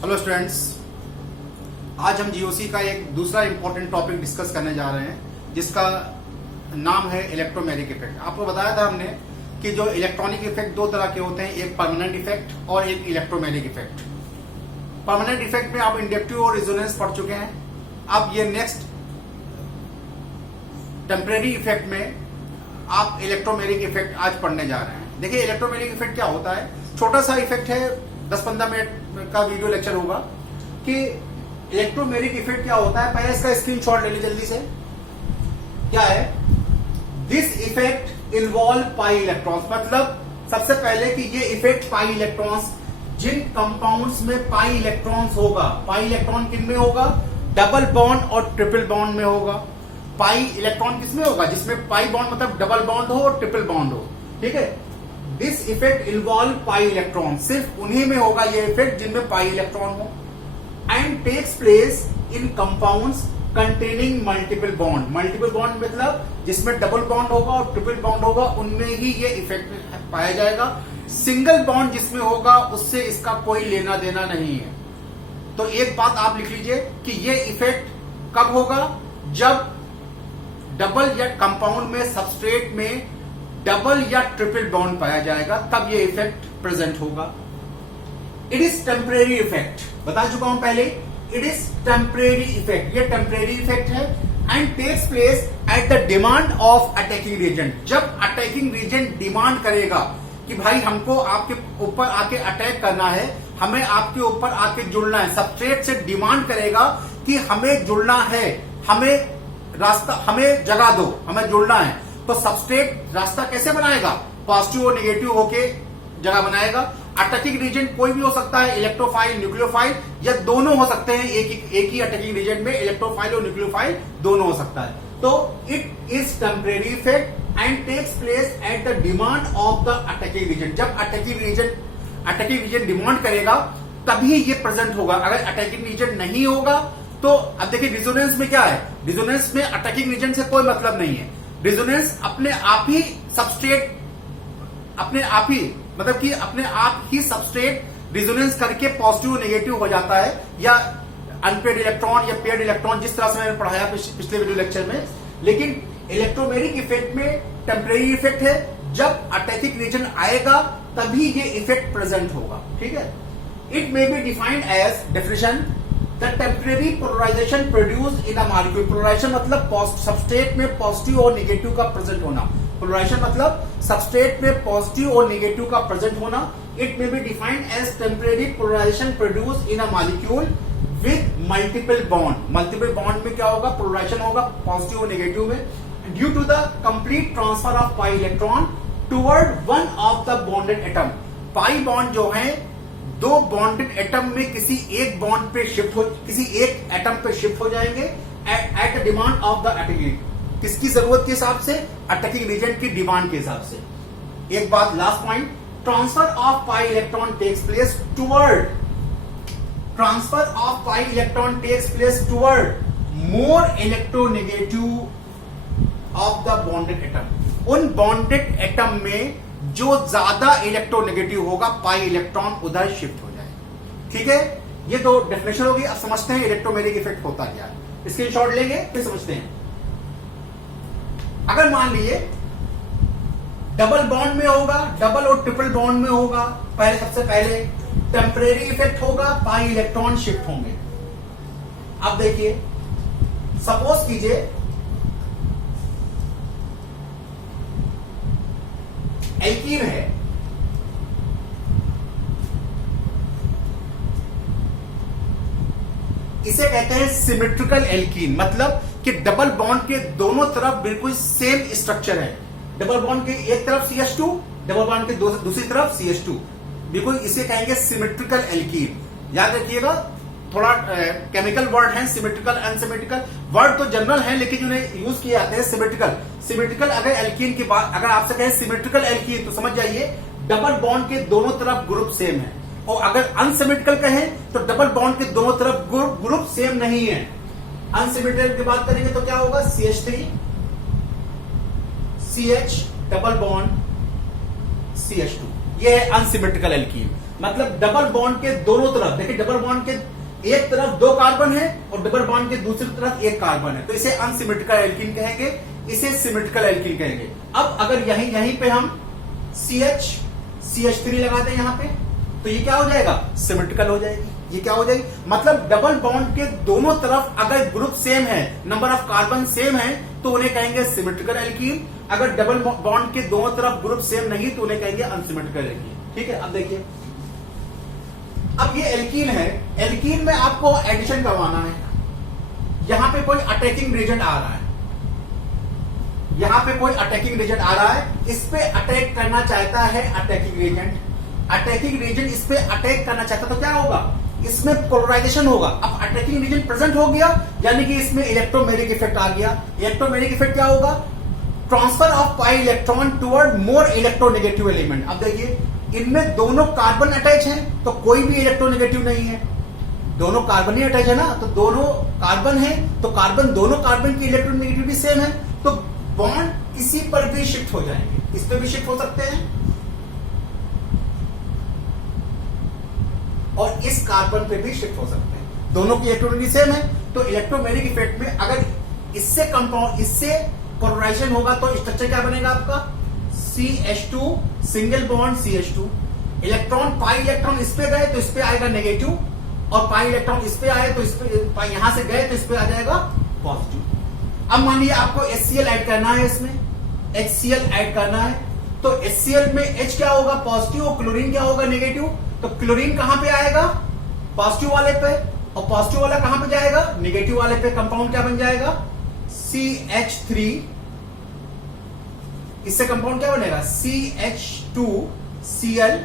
Hello students, आज हम GOC का एक दूसरा इंपॉर्टेंट टॉपिक डिस्कस करने जा रहे हैं जिसका नाम है इलेक्ट्रोमैग्नेटिक इफेक्ट। आपको बताया था हमने कि जो इलेक्ट्रॉनिक इफेक्ट दो तरह के होते हैं, एक परमानेंट इफेक्ट और एक इलेक्ट्रोमैग्नेटिक इफेक्ट। परमानेंट इफेक्ट में आप इंडक्टिव और रिजोनेंस पढ़ चुके हैं। अब ये नेक्स्ट टेम्परेरी इफेक्ट में आप इलेक्ट्रोमैग्नेटिक इफेक्ट आज पढ़ने जा रहे हैं। देखिए इलेक्ट्रोमैग्नेटिक इफेक्ट क्या होता है, छोटा सा इफेक्ट है, 10-15 मिनट का वीडियो लेक्चर होगा कि इलेक्ट्रोमैग्नेटिक इफेक्ट क्या होता है। पहले इसका स्क्रीनशॉट ले लीजिए जल्दी से। क्या है this effect involve pi electrons, मतलब सबसे पहले कि ये इफेक्ट पाई इलेक्ट्रॉन्स, जिन कंपाउंड्स में पाई इलेक्ट्रॉन्स होगा, पाई इलेक्ट्रॉन किन में होगा, डबल बॉन्ड और ट्रिपल बॉन्ड में होगा। पाई इलेक्ट्रॉन किसमें होगा, जिसमें पाई बॉन्ड मतलब डबल बॉन्ड हो और ट्रिपल बॉन्ड हो। ठीक है, this effect involve pi electron, सिर्फ उन्हीं में होगा ये इफेक्ट जिनमें पाई इलेक्ट्रॉन हो। And takes place in compounds containing multiple bond. Multiple bond मतलब जिसमें डबल बॉन्ड होगा और ट्रिपल बॉन्ड होगा, उनमें ही ये इफेक्ट पाया जाएगा। सिंगल बॉन्ड जिसमें होगा उससे इसका कोई लेना देना नहीं है। तो एक बात आप लिख लीजिए कि ये इफेक्ट कब होगा, जब डबल या कंपाउंड में सबस्ट्रेट में डबल या ट्रिपल बॉन्ड पाया जाएगा, तब ये इफेक्ट प्रेजेंट होगा। इट इज टेम्परेरी इफेक्ट, बता चुका हूं पहले, इट इज टेम्परेरी इफेक्ट, ये टेम्परेरी इफेक्ट है and takes place at the demand of attacking region. जब अटैकिंग रीजन डिमांड करेगा कि भाई हमको आपके ऊपर आके अटैक करना है, हमें आपके ऊपर आके जुड़ना है, सबस्ट्रेट से डिमांड करेगा कि हमें जुड़ना है, हमें रास्ता, हमें जगह दो, हमें जुड़ना है, तो सबस्ट्रेट रास्ता कैसे बनाएगा, पॉजिटिव और नेगेटिव होके जगह बनाएगा। अटैकिंग रीजन कोई भी हो सकता है, इलेक्ट्रोफाइल, न्यूक्लियोफाइल, या दोनों हो सकते हैं। एक ही अटैकिंग रीजन में इलेक्ट्रोफाइल और न्यूक्लियोफाइल दोनों हो सकता है। तो it is temporary effect and takes place at the demand of the attacking region. जब अटैकिंग रीजन डिमांड करेगा तभी ये प्रेजेंट होगा। अगर अटैकिंग रीजन नहीं होगा तो अब देखिए रिजोनेंस में क्या है, रिजोनेंस में अटैकिंग रीजन से कोई मतलब नहीं है। रिजोनेंस अपने आप ही सबस्ट्रेट, अपने आप ही मतलब कि अपने आप ही सबस्ट्रेट रिजोनेंस करके पॉजिटिव नेगेटिव हो जाता है, या अनपेड इलेक्ट्रॉन या पेड इलेक्ट्रॉन, जिस तरह से मैंने पढ़ाया पिछले वीडियो लेक्चर में। लेकिन इलेक्ट्रोमैग्नेटिक इफेक्ट में टेम्परेरी इफेक्ट है, जब अटैकिंग रीजन आएगा तभी ये इफेक्ट प्रेजेंट होगा। ठीक है, it may be defined as definition the temporary polarization produce in a molecule. Polarization मतलब सबस्ट्रेट में पॉजिटिव और नेगेटिव का प्रेजेंट होना। पोलराइजेशन मतलब सबस्ट्रेट में पॉजिटिव और नेगेटिव का प्रेजेंट होना। It may be defined as temporary polarization produce in a molecule with multiple bond. Multiple bond में क्या होगा, पोलराइजेशन होगा पॉजिटिव और नेगेटिव में, due to the complete transfer of pi electron toward one of the bonded atom. Pi bond जो है दो bonded atom में किसी एक बॉन्ड पे शिफ्ट हो, किसी एक एटम पे शिफ्ट हो जाएंगे eight the demand of the attacking. किसकी जरूरत के हिसाब से, अटैकिंग रीजन की डिमांड के हिसाब से। एक बात last point, transfer of pi electron takes place toward, transfer of pi electron takes place toward more electronegative of the bonded atom. उन बॉन्डेड एटम में जो ज्यादा इलेक्ट्रोनेगेटिव होगा, पाई इलेक्ट्रॉन उधर शिफ्ट हो जाएगा। ठीक है, ये दो डेफिनेशन होगी। अब समझते हैं इलेक्ट्रोमैग्नेटिक इफेक्ट होता क्या है। स्क्रीनशॉट लेंगे फिर समझते हैं। अगर मान लीजिए डबल बॉन्ड में होगा, डबल और ट्रिपल बॉन्ड में होगा, पहले सबसे पहले टेम्परेरी इफेक्ट होगा, पाई इलेक्ट्रॉन शिफ्ट होंगे। अब देखिए सपोज कीजिए एल्कीन है, इसे कहते हैं सिमेट्रिकल एल्कीन, मतलब कि डबल बॉन्ड के दोनों तरफ बिल्कुल सेम स्ट्रक्चर है। डबल बॉन्ड के एक तरफ CH2, डबल बॉन्ड के दूसरी तरफ CH2, बिल्कुल इसे कहेंगे सिमेट्रिकल एल्कीन। याद रखिएगा, थोड़ा केमिकल वर्ड है, सिमेट्रिकल अनसिमेट्रिकल वर्ड तो जनरल है, लेकिन उन्हें यूज किए जाते हैं सिमेट्रिकल। सिमेट्रिकल अगर एल्कीन की बात, अगर आपसे कहें सिमेट्रिकल एल्कीन तो समझ जाइए डबल बॉन्ड के दोनों तरफ ग्रुप सेम है। और अगर अनसिमेट्रिकल कहें तो डबल बॉन्ड के दोनों तरफ ग्रुप सेम नहीं है। अनसिमेट्रिकल की बात करेंगे तो क्या होगा, CH3 CH double bond CH2, ये है अनसिमेट्रिकल एल्कीन। मतलब डबल बॉन्ड के दोनों तरफ, देखिए डबल बॉन्ड के एक तरफ 2 कार्बन है और डबल बॉन्ड के दूसरी तरफ 1 कार्बन है, तो इसे अनसिमेट्रिकल एल्कीन कहेंगे, इसे सिमेट्रिकल एल्कीन कहेंगे। अब अगर यहीं पे हम CH3 लगा दें यहां पे, तो ये क्या हो जाएगा, सिमेट्रिकल हो जाएगी। ये क्या हो जाएगी, मतलब डबल बॉन्ड के दोनों तरफ अगर ग्रुप सेम है, नंबर ऑफ कार्बन सेम है, तो उन्हें कहेंगे सिमेट्रिकल एल्कीन। अगर डबल बॉन्ड के दोनों तरफ ग्रुप सेम नहीं तो उन्हें कहेंगे अनसिमेट्रिकल एल्कीन। ठीक है, अब देखिए, अब ये एल्कीन है, एल्कीन में आपको एडिशन करवाना है। यहां पे कोई अटैकिंग रीजन आ रहा है, यहां पे कोई अटैकिंग रीजन आ रहा है, इस पे अटैक करना चाहता है अटैकिंग रीजन, अटैकिंग रीजन इस पे अटैक करना चाहता, तो क्या होगा, इसमें पोलराइजेशन होगा। अब अटैकिंग रीजन प्रेजेंट हो गया, यानी कि इसमें इलेक्ट्रोमैग्नेटिक इफेक्ट आ गया। इलेक्ट्रोमैग्नेटिक इफेक्ट क्या होगा, transfer of pi electron toward more electronegative element. अब देखिए, इनमें दोनों कार्बन अटैच हैं, तो कोई भी इलेक्ट्रोनेगेटिव नहीं है, दोनों कार्बन ही अटैच है ना, तो दोनों कार्बन है, तो कार्बन, दोनों कार्बन की इलेक्ट्रोनेगेटिविटी सेम है, तो बॉन्ड किसी पर भी शिफ्ट हो जाएंगे, इस पे भी शिफ्ट हो सकते हैं और इस कार्बन पे भी शिफ्ट हो सकते हैं, दोनों की इलेक्ट्रोनेगेटिविटी सेम है। तो इलेक्ट्रोमैग्नेटिक इफेक्ट में अगर इससे कंपाउंड, इससे पोलराइजेशन होगा तो स्ट्रक्चर क्या बनेगा आपका, CH2 single bond CH2, electron, pi electron इस पे गए तो इस पे आएगा नेगेटिव, और पाई इलेक्ट्रॉन इस पे आए तो इस पे, यहां से गए तो इस पे आ जाएगा पॉजिटिव। अब मान लीजिए आपको HCl ऐड करना है, इसमें HCl ऐड करना है, तो HCl में H क्या होगा, पॉजिटिव, और क्लोरीन क्या होगा, नेगेटिव। तो क्लोरीन कहां पे आएगा, पॉजिटिव वाले पे, और पॉजिटिव वाला कहां पे जाएगा, नेगेटिव वाले पे। कंपाउंड क्या बन जाएगा, CH3, इससे कंपाउंड क्या बनेगा, CH2Cl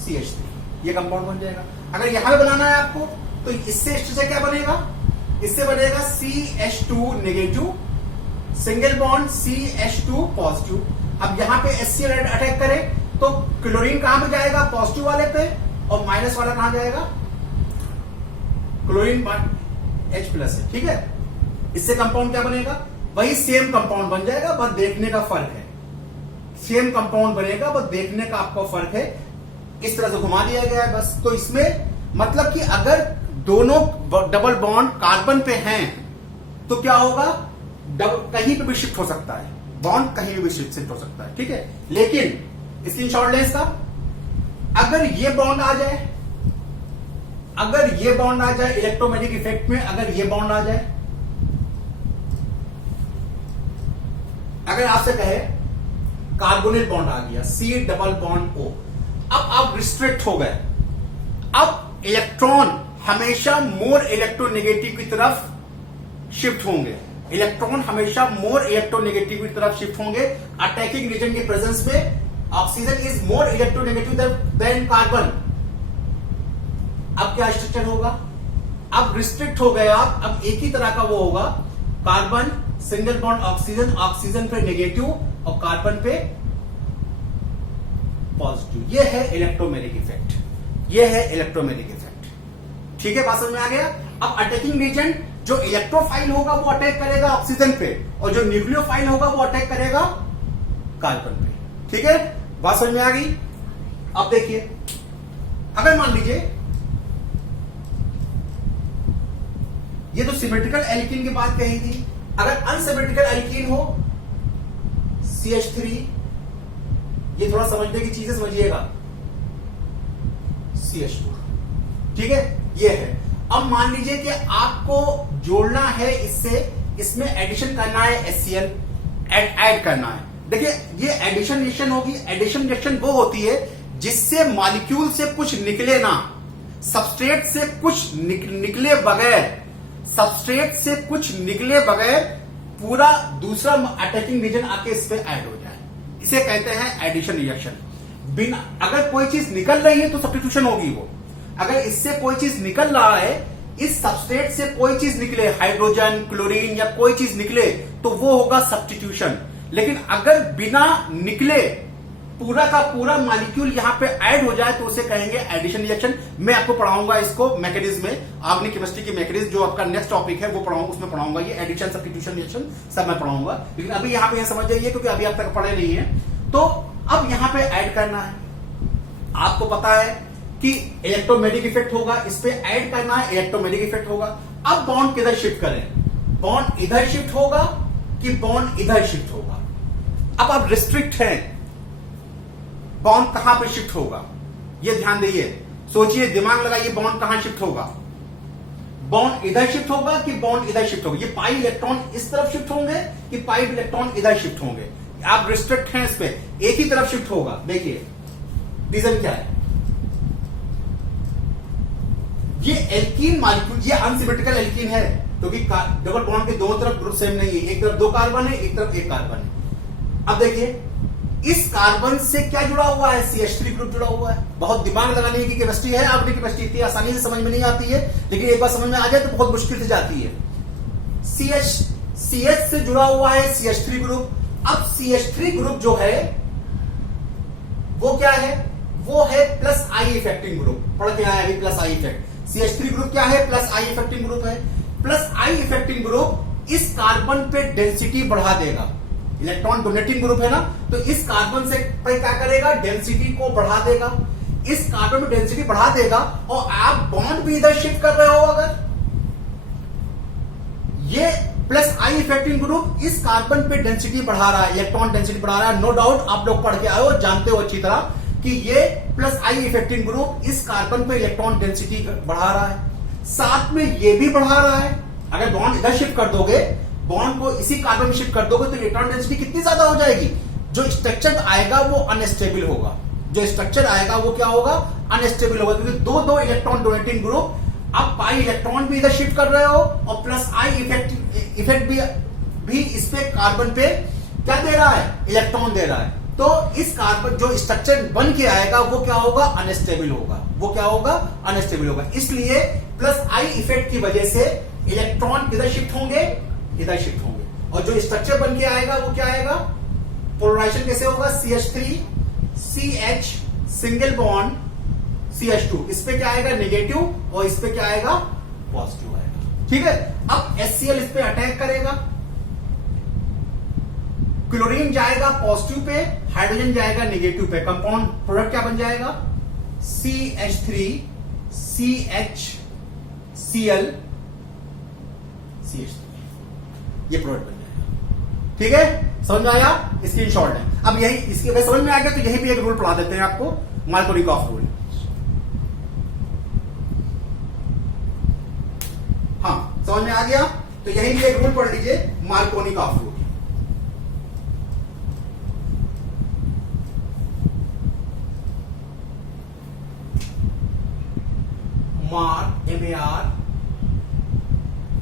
CH3, ये कंपाउंड बन जाएगा। अगर यहां पे बनाना है आपको, तो इससे स्ट्रक्चर क्या बनेगा, इससे बनेगा CH2 negative single bond CH2 positive. अब यहां पे HCl अटैक करे तो क्लोरीन कहां पे जाएगा, पॉजिटिव वाले पे, और माइनस वाला कहां जाएगा, क्लोरीन H+ है। ठीक है, इससे कंपाउंड क्या बनेगा, वही सेम कंपाउंड बन जाएगा, बस देखने का फर्क है, सेम कंपाउंड बनेगा, बस देखने का आपको फर्क है। इस तरह से घुमा दिया गया है बस। तो इसमें मतलब कि अगर दोनों डबल बॉन्ड कार्बन पे हैं तो क्या होगा, कहीं पे भी शिफ्ट हो सकता है, बॉन्ड कहीं भी शिफ्ट हो सकता है। ठीक है, लेकिन स्क्रीनशॉट लें इसका, अगर ये बॉन्ड आ जाए, अगर ये बॉन्ड आ जाए इलेक्ट्रोमैग्नेटिक इफेक्ट में, अगर ये बॉन्ड आ जाए, अगर आपसे कहे कार्बोनिल बॉन्ड आ गया, C डबल बॉन्ड O, अब आप रिस्ट्रिक्ट हो गए, अब इलेक्ट्रॉन हमेशा मोर इलेक्ट्रोनेगेटिव की तरफ शिफ्ट होंगे, इलेक्ट्रॉन हमेशा मोर इलेक्ट्रोनेगेटिव की तरफ शिफ्ट होंगे। अटैकिंग रीजन के प्रेजेंस में oxygen is more electronegative than carbon. अब क्या स्ट्रक्चर होगा, अब रिस्ट्रिक्ट हो गए आप, अब एक ही तरह का वो होगा, carbon single bond oxygen, oxygen पे नेगेटिव और कार्बन पे पॉजिटिव। ये है इलेक्ट्रोमैग्नेटिक इफेक्ट, ये है इलेक्ट्रोमैग्नेटिक इफेक्ट। ठीक है, बात समझ में आ गया। अब अटैकिंग रीजन जो इलेक्ट्रोफाइल होगा वो अटैक करेगा ऑक्सीजन पे, और जो न्यूक्लियोफाइल होगा वो अटैक करेगा कार्बन पे। ठीक है, बात समझ में आ गई। अब देखिए, अगर मान लीजिए ये तो सिमेट्रिकल एल्कीन की बात कही थी, अगर अनसिमेट्रिकल एल्कीन हो CH3, ये थोड़ा समझने की चीजें समझिएगा, CH4, ठीक है, ये है। अब मान लीजिए कि आपको जोड़ना है इससे, इसमें एडिशन करना है, HCl ऐड करना है। देखिए, ये एडिशन रिएक्शन होगी, एडिशन रिएक्शन वो होती है जिससे मॉलिक्यूल से कुछ निकले ना, सबस्ट्रेट से कुछ निकले बगैर, सबस्ट्रेट से कुछ निकले बगैर पूरा दूसरा अटैकिंग रीजन आके इस पे ऐड हो जाए, इसे कहते हैं एडिशन रिएक्शन। बिना, अगर कोई चीज निकल रही है तो सब्स्टिट्यूशन होगी वो, अगर इससे कोई चीज निकल रहा है, इस सबस्ट्रेट से कोई चीज निकले, हाइड्रोजन, क्लोरीन या कोई चीज निकले, तो वो होगा सब्स्टिट्यूशन। लेकिन अगर बिना निकले पूरा का पूरा मॉलिक्यूल यहां पे ऐड हो जाए तो उसे कहेंगे एडिशन रिएक्शन। मैं आपको पढ़ाऊंगा इसको मैकेनिज्म में, ऑर्गेनिक केमिस्ट्री की मैकेनिज्म जो आपका नेक्स्ट टॉपिक है वो पढ़ाऊंगा, उसमें पढ़ाऊंगा ये एडिशन, सब्स्टिट्यूशन रिएक्शन सब मैं पढ़ाऊंगा। लेकिन अभी यहां पे समझ जाइए क्योंकि अभी आप तक पढ़े नहीं है। तो अब यहां पे ऐड करना है, आपको पता है कि इलेक्ट्रोमैग्नेटिक इफेक्ट होगा, इस पे ऐड करना है, इलेक्ट्रोमैग्नेटिक इफेक्ट होगा। अब बॉन्ड किधर शिफ्ट करें, बॉन्ड इधर शिफ्ट होगा कि बॉन्ड इधर शिफ्ट होगा। अब आप रिस्ट्रिक्ट हैं, बॉन्ड कहां पे शिफ्ट होगा, ये ध्यान दीजिए, सोचिए, दिमाग लगाइए, बॉन्ड कहां शिफ्ट होगा। बॉन्ड इधर शिफ्ट होगा कि बॉन्ड इधर शिफ्ट होगा। ये पाई इलेक्ट्रॉन इस तरफ शिफ्ट होंगे कि पाई इलेक्ट्रॉन इधर शिफ्ट होंगे। आप रिस्ट्रिक्ट हैं इस पे, एक ही तरफ शिफ्ट होगा। देखिए रीजन क्या है, ये एल्कीन मॉलिक्यूल, ये अनसिमेट्रिकल एल्कीन है क्योंकि डबल बॉन्ड के दोनों तरफ ग्रुप सेम नहीं है, एक तरफ 2 कार्बन है, एक तरफ 1 कार्बन है। अब देखिए इस कार्बन से क्या जुड़ा हुआ है, CH3 ग्रुप जुड़ा हुआ है। बहुत दिमाग लगाने की केमिस्ट्री है, आपने केमिस्ट्री इतनी आसानी से समझ में नहीं आती है, लेकिन एक बार समझ में आ जाए तो बहुत मुश्किल से जाती है। CH से जुड़ा हुआ है CH3 ग्रुप। अब CH3 ग्रुप जो है वो क्या है, वो है प्लस आई इफेक्टिंग ग्रुप। पढ़ के आया अभी plus I effect. CH3 group क्या है, प्लस आई इफेक्टिंग ग्रुप है। प्लस आई इफेक्टिंग ग्रुप इस कार्बन पे डेंसिटी बढ़ा देगा, इलेक्ट्रॉन डोनेटिंग ग्रुप है ना, तो इस कार्बन से पे क्या करेगा, डेंसिटी को बढ़ा देगा। इस कार्बन में डेंसिटी बढ़ा देगा और आप बॉन्ड भी इधर शिफ्ट कर रहे हो, अगर ये प्लस आई इफेक्टिंग ग्रुप इस कार्बन पे डेंसिटी बढ़ा रहा है, इलेक्ट्रॉन डेंसिटी बढ़ा रहा है, नो डाउट आप लोग पढ़ के आए हो, जानते हो अच्छी तरह कि ये प्लस आई इफेक्टिंग ग्रुप इस कार्बन पे इलेक्ट्रॉन डेंसिटी बढ़ा रहा है, साथ में ये भी बढ़ा रहा है। अगर बॉन्ड इधर शिफ्ट कर दोगे, बॉन्ड को इसी कार्बन में शिफ्ट कर दोगे तो इलेक्ट्रॉन डेंसिटी कितनी ज्यादा हो जाएगी, जो स्ट्रक्चर आएगा वो अनस्टेबल होगा। जो स्ट्रक्चर आएगा वो क्या होगा, अनस्टेबल होगा, क्योंकि दो इलेक्ट्रॉन डोनेटिंग ग्रुप, आप पाई इलेक्ट्रॉन भी इधर शिफ्ट कर रहे हो और प्लस आई इफेक्ट भी इस पे कार्बन पे क्या दे रहा है, इलेक्ट्रॉन दे रहा है। तो इस कार्बन जो स्ट्रक्चर बन के आएगा वो क्या होगा, अनस्टेबल होगा, वो क्या होगा, अनस्टेबल होगा। इसलिए प्लस आई इफेक्ट की वजह से इलेक्ट्रॉन किधर शिफ्ट होंगे, इधर शिफ्ट होंगे, और जो स्ट्रक्चर बन के आएगा वो क्या आएगा, पोलराइजेशन कैसे होगा, CH3 CH single bond CH2, इस पे क्या आएगा, नेगेटिव, और इस पे क्या आएगा, पॉजिटिव आएगा। ठीक है, अब HCl इस पे अटैक करेगा, क्लोरीन जाएगा पॉजिटिव पे, हाइड्रोजन जाएगा नेगेटिव पे, कंपाउंड प्रोडक्ट क्या बन जाएगा, CH3 CHCl CH3, ये प्रोडक्ट बन जाएगा। ठीक है, समझ में आया, स्क्रीनशॉट है। अब यही इसके अगर समझ में आ गया तो यही भी एक रूल पढ़ा देते हैं आपको, मार्कोनिकॉफ रूल। हाँ, समझ में आ गया तो यही भी एक रूल पढ़ लीजिए, मार्कोनिकॉफ रूल। MAR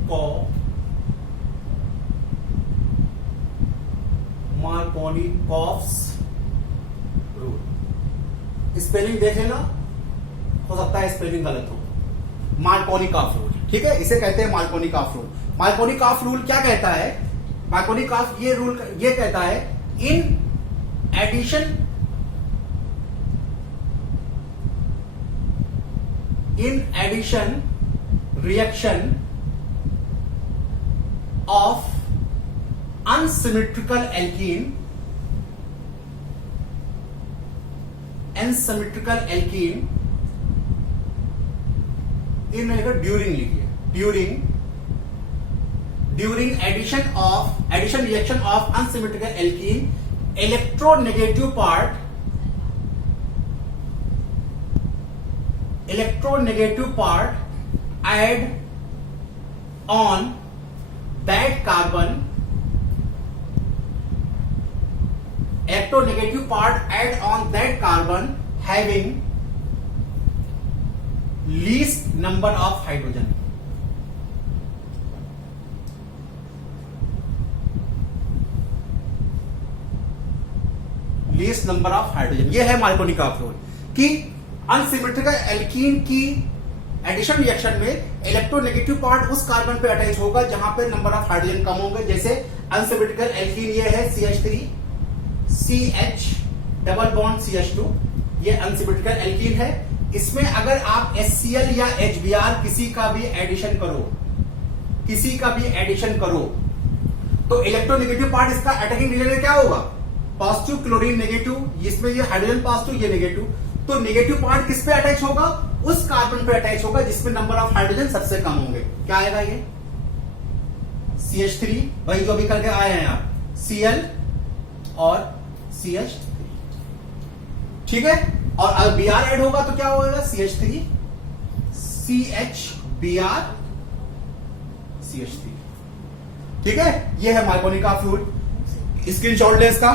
को मार्कोनिकॉफ्स रूल, स्पेलिंग देख लेना, हो सकता है स्पेलिंग गलत हो। मार्कोनिकॉफ रूल, ठीक है, इसे कहते हैं मार्कोनिकॉफ रूल। मार्कोनिकॉफ रूल क्या कहता है, मार्कोनिकॉफ ये रूल ये कहता है, in addition reaction of unsymmetrical alkene in during लिखिए, during addition reaction of unsymmetrical alkene, electronegative part add on that carbon, electronegative part add on that carbon having least number of hydrogen. Least number of hydrogen, ये है Markovnikov rule कि unsymmetrical alkene की addition reaction में electronegative part उस carbon पे attach होगा जहां पे नंबर ऑफ हाइड्रोजन कम होंगे। जैसे अनसिमेट्रिकल एल्कीन ये है CH3 CH double bond CH2, ये अनसिमेट्रिकल एल्कीन है। इसमें अगर आप HCl या HBr किसी का भी एडिशन करो तो इलेक्ट्रोनेगेटिव पार्ट इसका अटैकिंग रिलेटेड क्या होगा, पॉजिटिव क्लोरीन नेगेटिव, इसमें ये हाइड्रोजन पॉजिटिव ये नेगेटिव, तो नेगेटिव पार्ट किस पे अटैच होगा? उस कार्बन पे अटैच होगा जिसमें नंबर ऑफ हाइड्रोजन सबसे कम होंगे। क्या आएगा ये? CH3, वही जो अभी करके आए हैं आप, Cl और CH3, ठीक है। और अगर Br ऐड होगा तो क्या होगा? CH3 CHBr CH3, ठीक है। ये है मार्कोनी का फ्लूइड, स्क्रीनशॉट ले इसका।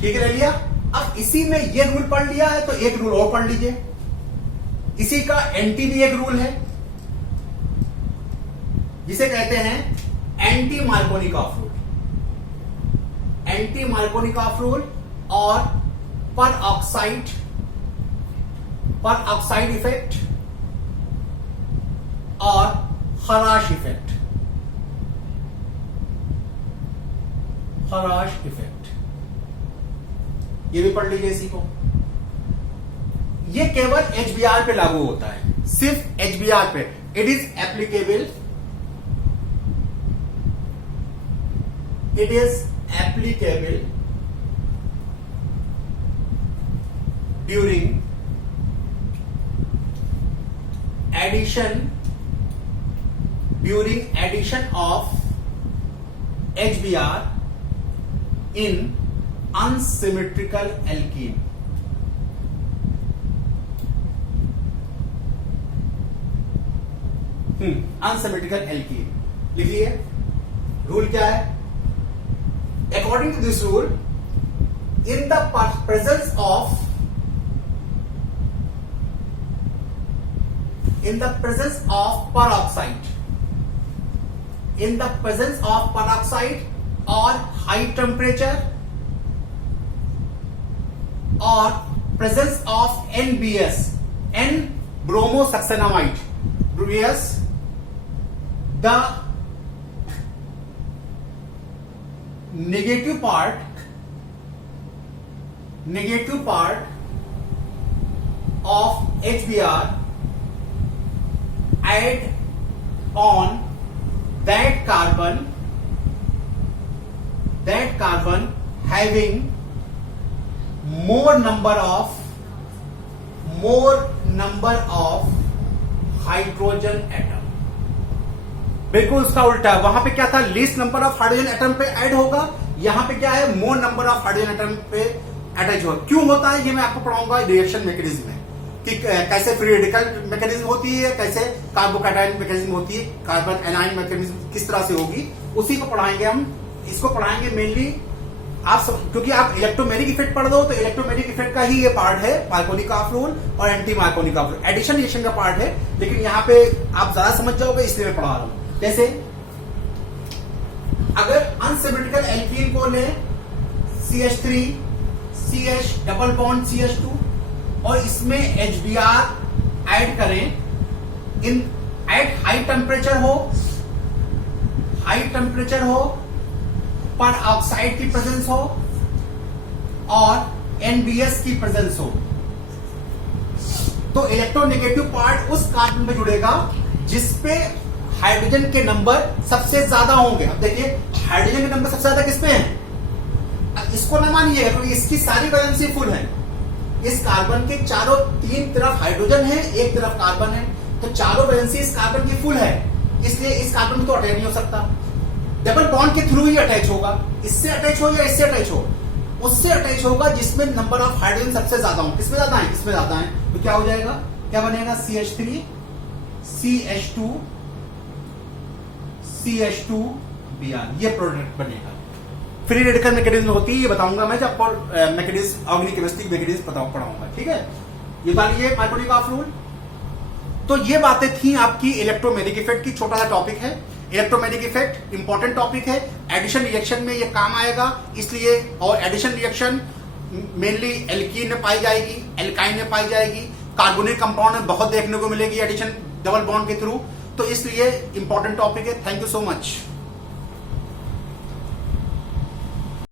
ठीक है, ले लिया। अब इसी में ये रूल पढ़ लिया है तो एक रूल और पढ़ लीजिए। इसी का एंटी भी एक रूल है जिसे कहते हैं anti Markovnikov rule. Anti Markovnikov rule और पर ऑक्साइड इफेक्ट और खराश इफेक्ट। ये भी पढ़ लीजिए इसी को। ये केवल HBr पे लागू होता है, सिर्फ HBr पे। It is applicable during addition of HBr in unsymmetrical alkene। Unsymmetrical alkene लिखिए। रूल क्या है? According to this rule, in the presence of peroxide or high temperature or presence of NBS, N-bromosuccinamide, the negative part of HBr add on that carbon having more number of hydrogen atom. बिल्कुल उसका उल्टा है। वहां पे क्या था? Least number of hydrogen atom पे add होगा। यहां पे क्या है? मोर नंबर ऑफ हाइड्रोजन एटम पे अटैच होगा। क्यों होता है ये मैं आपको पढ़ाऊंगा रिएक्शन मैकेनिज्म में, कि कैसे फ्री रेडिकल मैकेनिज्म होती है, कैसे कार्बोकैटायन मैकेनिज्म होती है, कार्बन एनायन मैकेनिज्म किस तरह से होगी, उसी को पढ़ाएंगे हम। इसको पढ़ाएंगे मेनली क्योंकि आप इलेक्ट्रोमैग्नेटिक इफेक्ट पढ़ दो तो इलेक्ट्रोमैग्नेटिक इफेक्ट का ही ये पार्ट है, मार्कोनिकॉफ रूल और anti Markovnikov rule. Addition reaction का पार्ट है, लेकिन यहाँ पे आप ज्यादा समझ जाओगे इसलिए मैं पढ़ा रहा हूं। जैसे अगर अनसिमेट्रिकल एल्कीन को ले CH3 CH double bond CH2 और इसमें HBr ऐड करें, एट हाई टेम्परेचर हो, पर ऑक्साइड की प्रेजेंस हो और NBS की प्रेजेंस हो, तो इलेक्ट्रोनेगेटिव पार्ट उस कार्बन में जुड़ेगा जिसपे हाइड्रोजन के नंबर सबसे ज्यादा होंगे। अब देखिए हाइड्रोजन के नंबर सबसे ज्यादा किस पे हैं? इसको ना मानिएगा क्योंकि इसकी सारी वैलेंसी फुल है। इस कार्बन के चारों तीन तरफ हाइड्रोजन है, एक तरफ कार्बन है, तो चारों वैलेंसी इस कार्बन की फुल है, इसलिए इस कार्बन में तो अटैच नहीं हो सकता। डबल बॉन्ड के थ्रू ही अटैच होगा। इससे अटैच हो या इससे अटैच हो, उससे अटैच होगा जिसमें नंबर ऑफ हाइड्रोजन सबसे ज्यादा हो। किसमें ज्यादा है? इसमें ज्यादा है। तो क्या हो जाएगा? क्या बनेगा? CH3 CH2 Br, ये प्रोडक्ट बनेगा। फ्री रेडिकल मैकेनिज्म होती है, ये बताऊंगा मैं जब मैकेनिज्म ऑर्गेनिक केमिस्ट्री मैकेनिज्म पढ़ाऊंगा, ठीक है। ये बताइए मार्कोनिकॉफ रूल। तो ये बातें थी आपकी इलेक्ट्रोमैग्नेटिक इफेक्ट की। छोटा सा टॉपिक है इलेक्ट्रोमैग्नेटिक इफेक्ट, इंपॉर्टेंट टॉपिक है। एडिशन रिएक्शन में ये काम आएगा इसलिए, और एडिशन रिएक्शन मेनली एल्कीन में पाई जाएगी, एल्काइन में पाई जाएगी, कार्बोनिक कंपाउंड में बहुत देखने को मिलेगी एडिशन डबल बॉन्ड के थ्रू, तो इसलिए इंपॉर्टेंट टॉपिक है। Thank you so much.